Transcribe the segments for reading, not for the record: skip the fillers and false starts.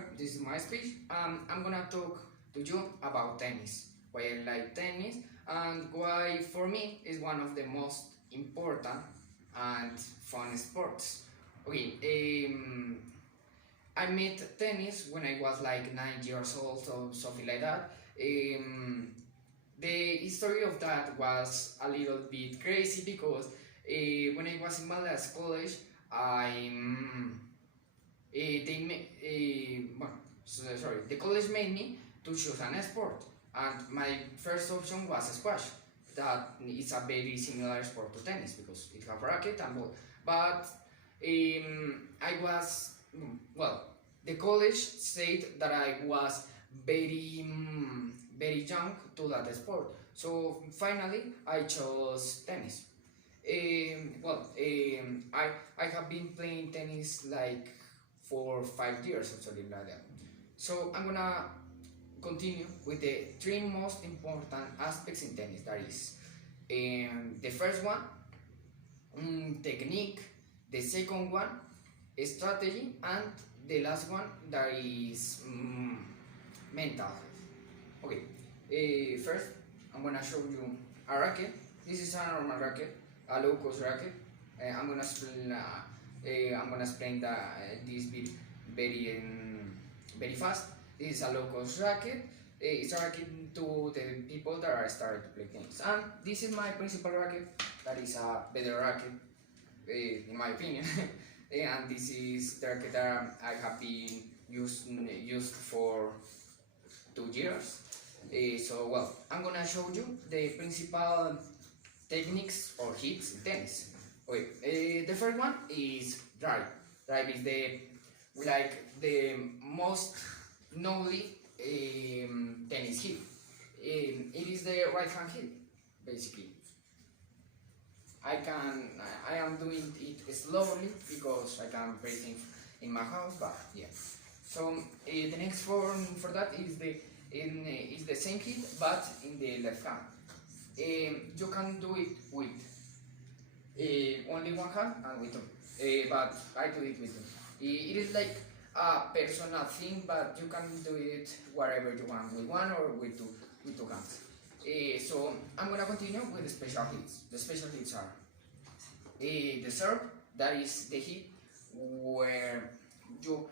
here, this is my speech. I'm gonna talk to you about tennis, why I like tennis, and why for me is one of the most important and fun sports. Okay, I met tennis when I was like 9 years old or something like that. The history of that was a little bit crazy because when I was in my last college, I the college made me to choose an sport, and my first option was squash. That is a very similar sport to tennis because it have racket and ball. But I was well. The college said that I was very young to that sport. So finally, I chose tennis. I have been playing tennis like for 5 years or something like that. So I'm gonna continue with the three most important aspects in tennis. That is, the first one, technique. The second one, strategy, and the last one that is mental health. Okay, first I'm gonna show you a racket. This is a normal racket, a low cost racket. I'm gonna explain this bit very fast. This is a low cost racket. It's a racket to the people that are starting to play tennis. And this is my principal racket. That is a better racket, in my opinion. And this is the racket that I have been used for 2 years. I'm gonna show you the principal techniques or hits in tennis. Okay, the first one is drive. Drive is the most known tennis hit. It is the right hand hit, basically. I am doing it slowly because I can play things in my house, but yeah. So the next form for that is the same hit, but in the left hand. You can do it with only one hand and with two, but I do it with two. It is like a personal thing, but you can do it wherever you want, with one or with two hands. So I'm gonna continue with the special hits. The special hits are the serve, that is the hit where you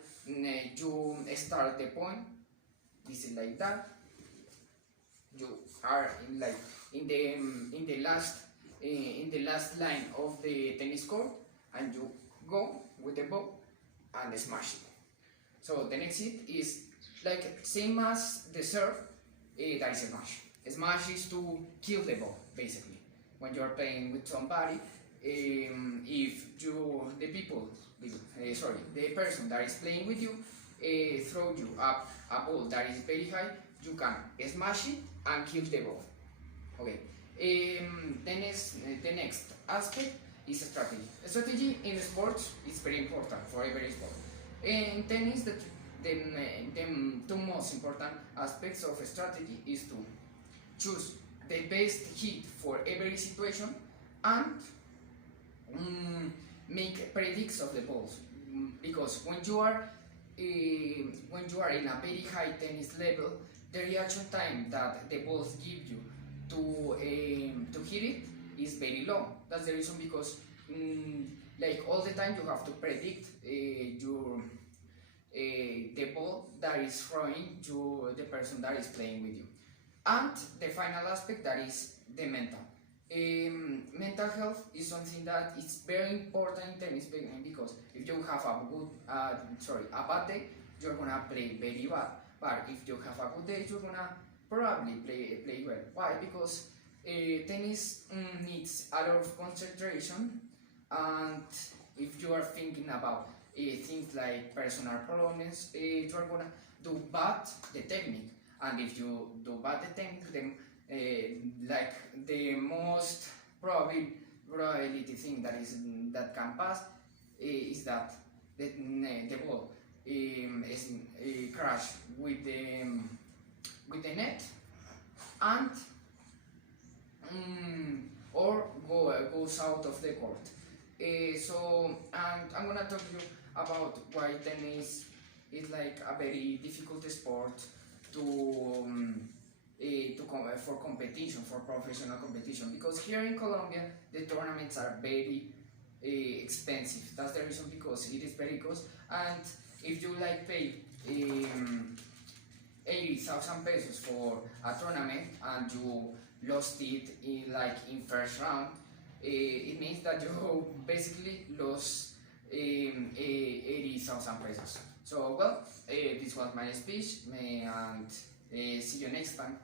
start the point. This is like that. You are in the last line of the tennis court, and you go with the ball and smash it. So the next hit is like same as the serve. That is smash. Smash is to kill the ball, basically. When you are playing with somebody, if the person that is playing with you throw you up a ball that is very high, you can smash it and kill the ball. Okay. The next aspect is strategy. Strategy in sports is very important for every sport. In tennis, the two most important aspects of strategy is to choose the best hit for every situation and make predicts of the balls. Because when you are in a very high tennis level, the reaction time that the balls give you to hit it is very low. That's the reason, because like all the time you have to predict the ball that is throwing to the person that is playing with you. And the final aspect, that is the mental. Mental health is something that is very important in tennis, because if you have a bad day, you're gonna play very bad. But if you have a good day, you're gonna probably play well. Why? Because tennis needs a lot of concentration, and if you are thinking about things like personal problems, you're gonna do bad the technique. And if you do bad the technique, then like the most probability thing that can pass is that the ball is crash with the net, and or goes out of the court. And I'm gonna talk to you about why tennis it's like a very difficult sport to for competition, for professional competition, because here in Colombia the tournaments are very expensive. That's the reason, because it is very cost. And if you like pay 80,000 pesos for a tournament and you lost it in first round, it means that you basically lost 80,000 pesos. So well, this was my speech, and see you next time.